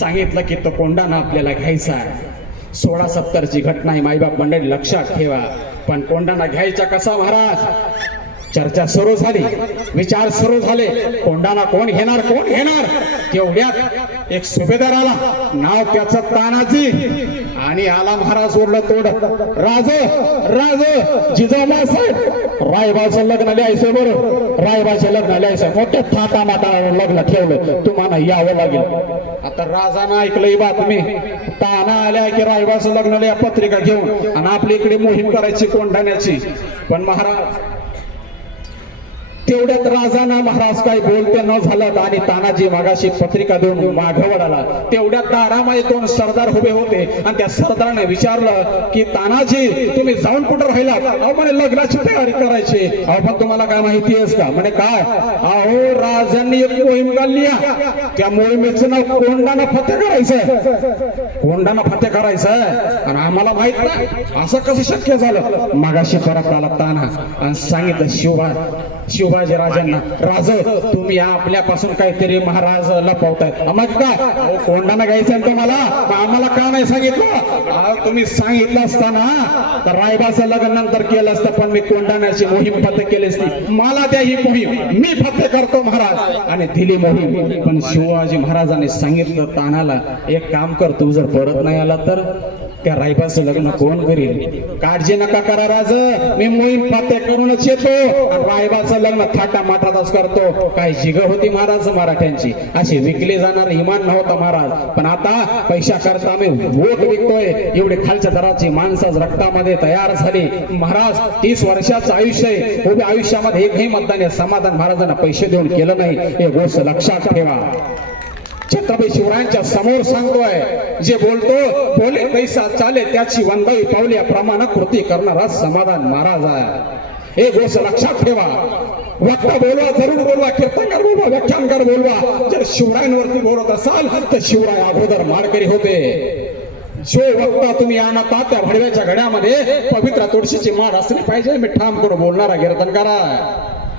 सांगितलं की तो कोंडाणा आपल्याला घ्यायचा आहे. 1670ची घटना आहे माईबाप मंडळी, लक्षात ठेवा. पण कोंडाणा घ्यायचा कसा महाराज? चर्चा सुरू झाली, विचार सुरू झाले. कोंडाणा कोण घेणार, कोण घेणार? तेवढ्यात एक सुभेदार आला, नाव त्याचं तानाजी, आणि आला महाराज ओरडत तोड, राज राज जिजामा साहेब, रायबाचं लग्न लिहायचं, बरं रायबाचं लग्न लिहायचं, मोठ्या थाटा माटा लग्न ठेवलं, तुम्हाला यावं लागेल. आता राजानं ऐकलंय बातमी, ताना आल्या की रायबाचं लग्न लिहा पत्रिका घेऊन, आणि आपल्या इकडे मोहीम करायची कोंडाण्याची. पण महाराज तेवढ्यात राजाना महाराज काय बोलते न झालं, आणि तानाजी मागाशी पत्रिका देऊन मागवड आला. तेवढ्यात दारामध्ये 2 सरदार उभे होते, आणि त्या सरदाराने विचारलं की तानाजी तुम्ही जाऊन कुठं राहिला? अहो म्हणे लग्नाची तयारी करायची. अहो पण तुम्हाला काय माहिती आहेस का? म्हणे काय? अहो राजांनी एक मोहीम काढली, त्या मोहिमेचं नाव कोंडाणा फतेह करायचं, कोंडाणा फतेह करायचं, आणि आम्हाला माहित नाही. असं कसं शक्य झालं? मागाशी परत आला ताना आणि सांगितलं शिवाजी राजांना, राज तुम्ही आपल्यापासून काहीतरी महाराज लपवताय. मग काय कोंडाणा घ्यायचा तुम्हाला, आम्हाला का नाही सांगितलं? तुम्ही सांगितलं असताना तर रायबाचं लग्न नंतर केलं असतं, पण मी कोंडाण्याची मोहीम फतेह केली असती. मला द्या ही मोहीम, मी फतेह करतो महाराज. आणि दिली मोहीम. पण शिवाजी महाराजांनी सांगितलं तानाला, एक काम कर, तू जर परत नाही आला तर त्या रायबाचं लग्न कोण करील? काळजी नका करा राज, मी मोहीम फतेह करूनच येतो, आणि रायबाचं लग्न थाटा माटातच करतो. काय जिग होती महाराज मराठ्यांची, अशी विकले जाणार इमान नव्हता महाराज. पण आता पैसा करता आम्ही वोट विकतोय, एवढे खालच्या दराची माणसं रक्तामध्ये तयार झाली महाराज. 30 वर्षाचं आयुष्य आहे, उभ्या आयुष्यामध्ये एकही मतदान समाधान महाराजांना पैसे देऊन केलं नाही, हे गोष्ट लक्षात ठेवा. छत्रपती शिवरायांच्या समोर सांगतोय, जे बोलतो बोले पैसा चाले त्याची वंदावी पावली, प्रमाण कृती करणारा समाधान महाराज आहे. हे गोष्ट लक्षात ठेवा. वक्ता बोलवा, जरूर बोलवा, कीर्तनकार बोलवा, व्याख्यानकार बोलवा. जर शिवरायांवरती बोलत असाल तर शिवराय अगोदर माळकरी होते. जो वक्ता तुम्ही आणता त्या भडव्याच्या घड्यामध्ये पवित्र तुळशीची माळ असली पाहिजे. मी ठाम करून बोलणारा कीर्तनकार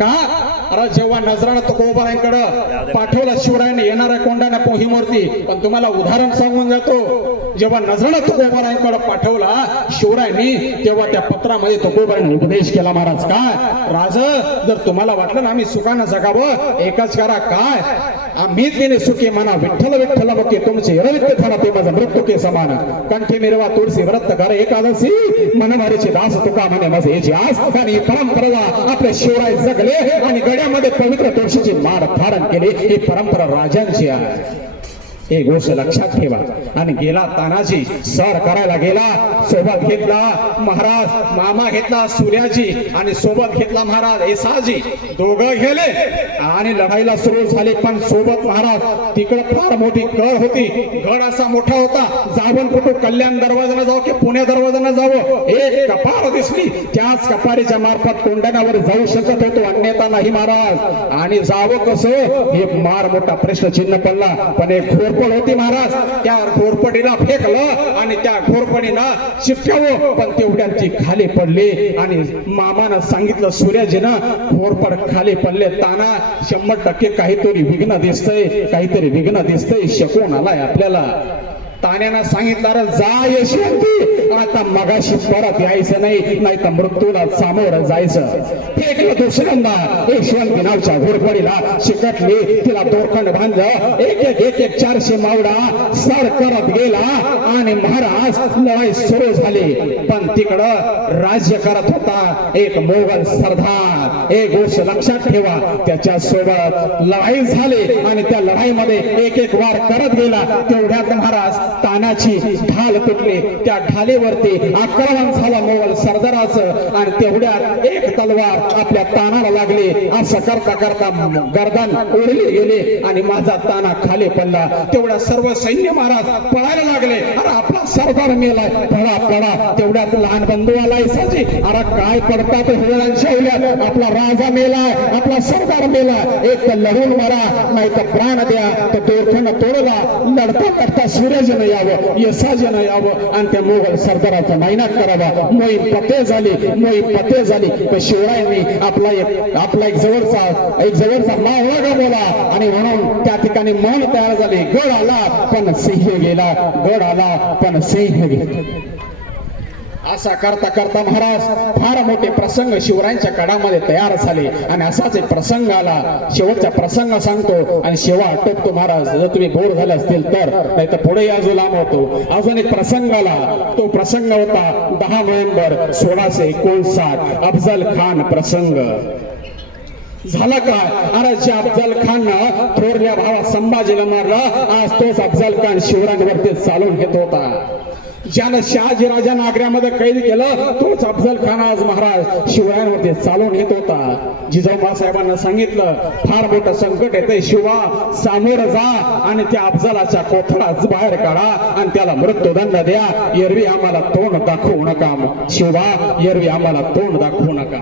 का? अरे जेव्हा नजरानं तुकोबारायांकडे पाठवला शिवरायाने येणाऱ्या कोंडाण्या मोहीमवरती, पण तुम्हाला उदाहरण सांगून जातो, जेव्हा नजरानं तुकोबारायांकडे पाठवला शिवरायांनी, तेव्हा त्या पत्रामध्ये तुकोबारायांनी उपदेश केला महाराज. काय राज, जर तुम्हाला वाटलं ना आम्ही सुखानं जगावं, एकच करा, काय आम्ही तिने सुखी म्हणा, विठ्ठल विठ्ठल मुखे तुमचे रवित्य थाना ते माझा मृत्यू के समान, कंठी मिरवा तुळशी व्रत कर एकादशी, मनमारीचे दास तुका म्हणे माझे याची आस. आणि परंपरा आपले शिवराय जगले, आणि गड्यामध्ये पवित्र तुळशीची माळ धारण केली. ही परंपरा राजांची आहे, हे गोष्ट लक्षात ठेवा. आणि गेला तानाजी, सर करायला गेला, सोबत घेतला महाराज मामा घेतला सूर्याजी, आणि सोबत घेतला महाराज येसाजी. दोघं गेले आणि लढाईला सुरू झाली. पण सोबत महाराज तिकडे फार मोठी कळ होती, गड असा मोठा होता, जावं कुठं कल्याण दरवाजाला जावं की पुणे दरवाजाला जावं, एक कपार दिसली, त्याच कपारीच्या मार्फत कोंडाण्यावर जाऊ शकत होतो, अन्यथा नाही महाराज. आणि जावं कसं हे मार मोठा प्रश्नचिन्ह पडला. पण एक घोरपड होती महाराज, त्या घोरपडीला फेकलं आणि त्या घोरपडीला चिपकावं, पण तेवढ्यात ती खाली पडली. आणि मामानं सांगितलं सूर्याजीनं, घोरपड खाली पडले. ताना 100% काहीतरी विघ्न दिसतंय, काहीतरी विघ्न दिसतंय, शकून आलाय आपल्याला. तान्यानं सांगितलं, जा यशवंती, आता मगाशी परत यायचं नाही, नाही तर मृत्यूला सामोरं जायचं. फेकलं दुसऱ्यांदा यशवंती नावच्या घोरपडीला, चिकटली, तिला दोरखंड बांधलं, एक 400 मावडा सर करत गेला. आणि महाराज लढाई सुरू झाली. पण तिकडं राज्य करत होता एक मोगल सरदार. एक गोष्ट लक्षात ठेवा, त्याच्या सोबत लढाई झाली, आणि त्या लढाईमध्ये एक वार करत गेला. तेवढ्यात महाराज तानाची ढाल तुटली, त्या ढालेवरती आक्रमण झालं मोगल सरदाराचं, आणि तेवढ्यात एक तलवार आपल्या तानाला लागली. असं करता करता गर्दन ओढली गेली, आणि माझा ताना खाली पडला. तेवढ्या सर्व सैन्य महाराज पळायला लागले. अरे आपला सरदार मेलाय, पळा पळा. तेवढ्यात लहान बंधू आला येसाजी, अरे काय पडतात हिरळ्यात, आपला राजा मेलाय, आपला सरदार मेला, एक तर लढून मारा, नाही तर प्राण द्या. तर दोरखंड तोडला. लढता लढता सूर्याजीने यावं, यसाजन यावं आणि त्या मोगल सरदाराचा नायनाट करावा. मोहीम फतेह झाली. तर शिवरायांनी आपला एक जवळचा मावळा गमवला आणि म्हणून त्या ठिकाणी मौन तयार झाले. गड आला पण सिंह गेला, गड आला पण सिंह गेला. असा करता करता महाराज फार मोठे प्रसंग शिवरायांच्या काळामध्ये तयार झाले आणि असाच एक प्रसंग आला. शेवटचा प्रसंग सांगतो आणि शेवा आटोपतो महाराज, जर तुम्ही बोर झाले असतील तर, नाही तर पुढे अजून लांब होतो. अजून एक प्रसंग आला. तो प्रसंग होता 10 नोव्हेंबर 1659 अफजल खान प्रसंग. झाला काय? अरे जे अफजल खान थोरल्या भावा संभाजीला मारला, आज तोच अफजल खान शिवरायांवरती चालून घेत होता. ज्यानं शहाजी राजांना आग्र्यामध्ये कैद केलं, तोच अफजल खान आज महाराज शिवरायांवरती चालून येत होता. जिजाऊ साहेबांना सांगितलं फार मोठं संकट येतंय, शिवा सामोरं जा आणि त्या अफजलाच्या कोथळाच बाहेर काढा आणि त्याला मृत्यूदंड द्या. एरवी आम्हाला तोंड दाखवू नका शिवा, एरवी आम्हाला तोंड दाखवू नका.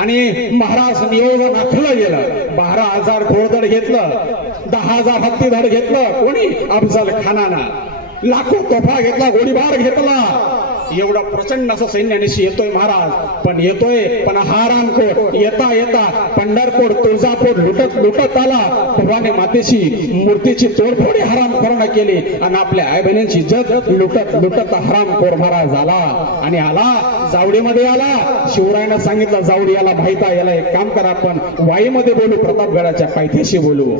आणि महाराज नियोजन आखलं गेलं. 12,000 घोडदळ घेतलं, 10,000 हत्तीदळ घेतलं कोणी, अफजल खानानं. लाखो तोफा घेतला, गोळीबार घेतला. एवढं प्रचंड असं सैन्यानिशी येतोय महाराज. पण हा रामकोट येता पंढरपूर तुळजापूर लुटत आला. भवानी मातेची मूर्तीची तोडफोडी हरामखोरानं केली आणि आपल्या आई बहिणींची जग लुटत हरामखोर महाराज आला आणि जावडीमध्ये आला. शिवरायानं सांगितलं जावडी याला माहित आहे, याला एक काम करा, आपण वाईमध्ये बोलू, प्रतापगडाच्या पायथ्याशी बोलू.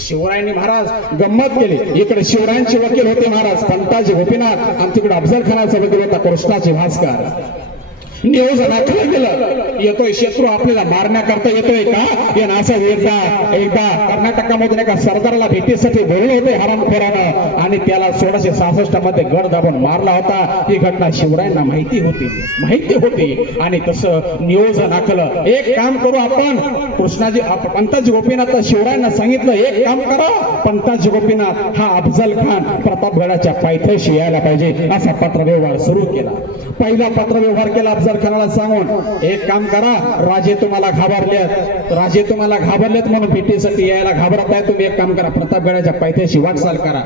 शिवरायांनी महाराज गंमत केली. इकडे शिवरायांचे वकील होते महाराज पंताजी गोपीनाथ आणि तिकडे अफजल खानाचा वकील होता कृष्णाजी भास्कर. नियोजन आखलं गेलं. येतोय शत्रू आपल्याला मारण्याकरता येतोय का, या असं एकदा कर्नाटकामधून एका सरदाराला भेटीसाठी बोलले होते हरामखोरानं आणि त्याला 1666 मध्ये गड दाबून मारला होता. ही घटना शिवरायांना माहिती होती आणि तसं नियोजन आखलं. एक काम करू आपण, कृष्णाजी पंताजी गोपीनाथ शिवरायांना सांगितलं एक काम करा, पंताजी गोपीनाथ हा अफजल खान प्रतापगडाच्या पायथ्याशी यायला पाहिजे, असा पत्रव्यवहार सुरू केला. पहिला पत्रव्यवहार केला अफजल खानाला सांगून, एक काम करा, राजे तुम्हाला घाबरलेत म्हणून भेटीसाठी यायला घाबरत आहे, तुम्ही एक काम करा, प्रतापगडाच्या पायथ्याशी वाटचाल करा.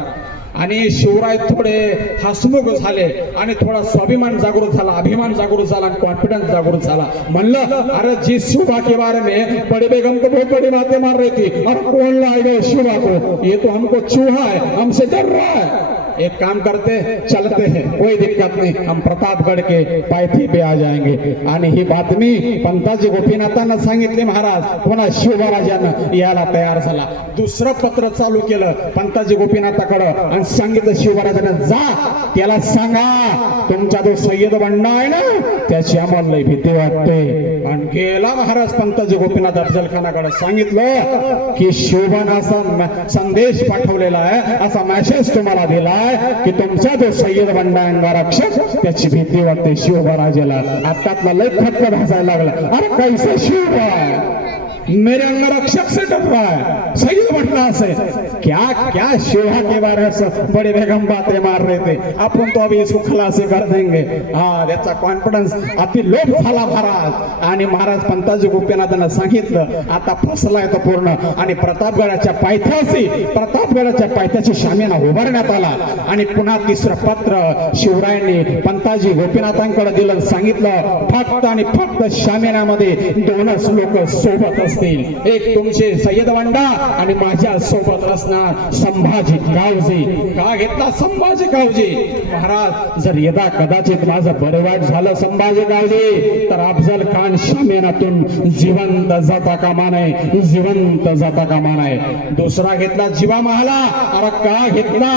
आणि शिवराय थोडे हसमुख झाले आणि थोडा स्वाभिमान जागृत झाला, अभिमान जागृत झाला आणि कॉन्फिडन्स जागृत झाला. म्हणलं अरे जी शिवबा के बारे में बड़ी बेगम को बहुत बड़ी बातें मार रही थी, और कौन लाएगा शिवबा को, ये तो हमको चूहा है, हमसे डर रहा है. एक काम करते चलते हैं, कोई दिक्कत नहीं, हम प्रतापगढ़ के पायथी पे आ जाएंगे. आणि ही बातमी पंताजी गोपीनाथांना सांगितली महाराज. पुन्हा शिवराजांना यायला तयार झाला. दुसरं पत्र चालू केलं पंताजी गोपीनाथाकडं आणि सांगितलं शिवराजांना, जा त्याला सांगा तुमचा जो सय्यद बंडा आहे ना त्याची आम्हाला लई भीती वाटते. आणि गेला महाराज पंताजी गोपीनाथ अफजल खानाकडे, सांगितलं की शिवबान असा संदेश पाठवलेला आहे, असा मेसेज तुम्हाला दिला की तुमचा जो सय्यद बंडा अंगरक्षक त्याची भीती वाटते शिवराजाला. आतातला लय खटका भासायला लागला, अरे कैसे शिवबा मेरे अंगरक्षक से डर रहा है, सय्यद बंडा से क्या शिवा के बारे में बड़े बेगम बातें मार रहे थे, अपन तो अभी इसको खलासी कर देंगे. हा त्याचा कॉन्फिडन्स अति लोभ झाला महाराज. आणि महाराज पंताजी गोपीनाथांना सांगितलं आता फसलाय तो पूर्ण. आणि प्रतापगडाच्या पायथ्याची शामियाना उभारण्यात आला. आणि पुन्हा तिसरं पत्र शिवरायांनी पंताजी गोपीनाथांकडे दिलं, सांगितलं फक्त शामियानामध्ये 2च लोक सोबत असतील, एक तुमचे सय्यद बंडा आणि माझ्या सोबत असणार संभाजी गावजी. का घेतला संभाजी गावजी? महाराज जर यदा कदाचित माझं बरे वाईट झालं संभाजी गावजी तर अफजल खान शामियानातून जिवंत जाता कामा नये. दुसरा घेतला जीवा महाला. अरे का घेतला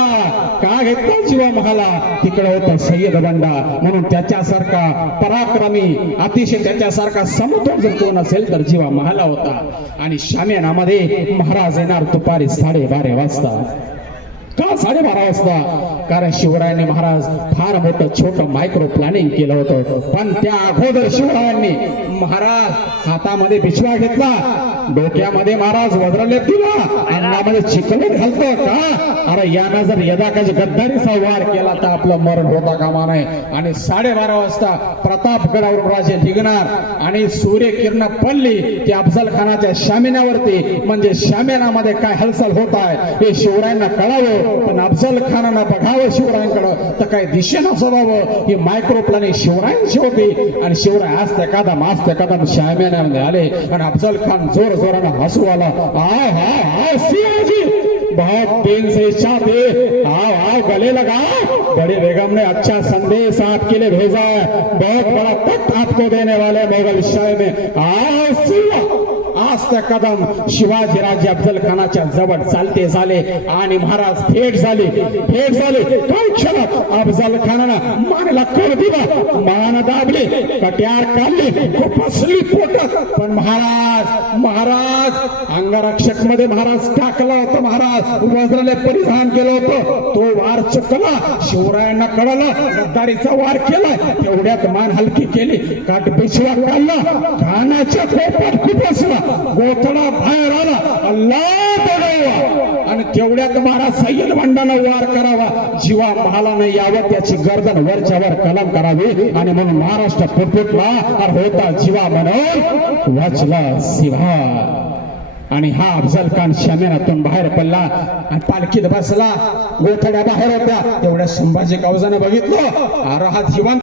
जीवा महाला? तिकडे होता सय्यद बंडा, म्हणून त्याच्यासारखा पराक्रमी अतिशय त्याच्यासारखा समतोल जर कोण असेल तर जीवा महाला होता. आणि शामियानामध्ये महाराज येणार दुपारी 12:30 वाजता. का 12:30 वाजता? कारण शिवरायांनी महाराज फार मोठं छोटं मायक्रो प्लॅनिंग केलं होतं. पण त्या अगोदर शिवरायांनी महाराज हातामध्ये बिछवा घेतला, डोक्यामध्ये महाराज वज्रलेप दिला, अंगामध्ये चिकलट घालतो का? अरे यानं जर यदाकाची गद्दारीचा वार केला तर आपलं मरण होता कामा नये. आणि 12:30 वाजता प्रतापगडावरून राजे निघणार आणि सूर्यकिरण पडली की अफजल खानाच्या शामियानावरती, म्हणजे शामियानामध्ये काय हालचाल होत आहे हे शिवरायांना कळावं. पण अफजल खानानं बघावं शिवरायांकडं तर काय दिशेनं असावं. ही मायक्रो प्लॅनिंग शिवरायांची होती. आणि शिवराय आज त्या कदम शामियानामध्ये आले आणि अफजल खान जोर जोरानं हसू आला. आ सियाजी बहुत दिन से चाहते, आओ गले लगाओ, बड़े बेगम ने अच्छा संदेश आपके लिए भेजा है, बहुत बड़ा तख्त आपको देने वाले मोगल शाह में. आओ सिया. आज त्या कदम शिवाजीराजे अफजल खानाच्या जवळ चालते झाले आणि महाराज भेट झाली. काही क्षणात अफजल खानानं मानेला कळ दिला, मान दाबले, कट्यार काढले, खुपसली पोटात. पण महाराज अंगरक्षक मध्ये महाराज टाकला होता, महाराज वज्राने परिधान केलं होतं, तो वार चुकला. शिवरायांना कळलं गद्दारीचा वार केला. तेवढ्यात मान हलकी केली, काट पेशवा काढला, खानाच्या पोटात खुपसला, गोठडा बाहेर आला. अल्लाह बडवा. आणि तेवढ्यात महाराज सय्यद बंडानं वार करावा, जीवा महालानं यावं, त्याची गर्दन वरच्यावर कलम करावी. आणि म्हणून महाराष्ट्र फुटफुटला होता जीवा म्हणून वाचला शिवा. आणि हा अफजल खान शामियानातून बाहेर पडला आणि पालखीत बसला. गोठड्या बाहेर होत्या. तेवढ्या संभाजी कावजानं बघितलं, अरे हा जिवंत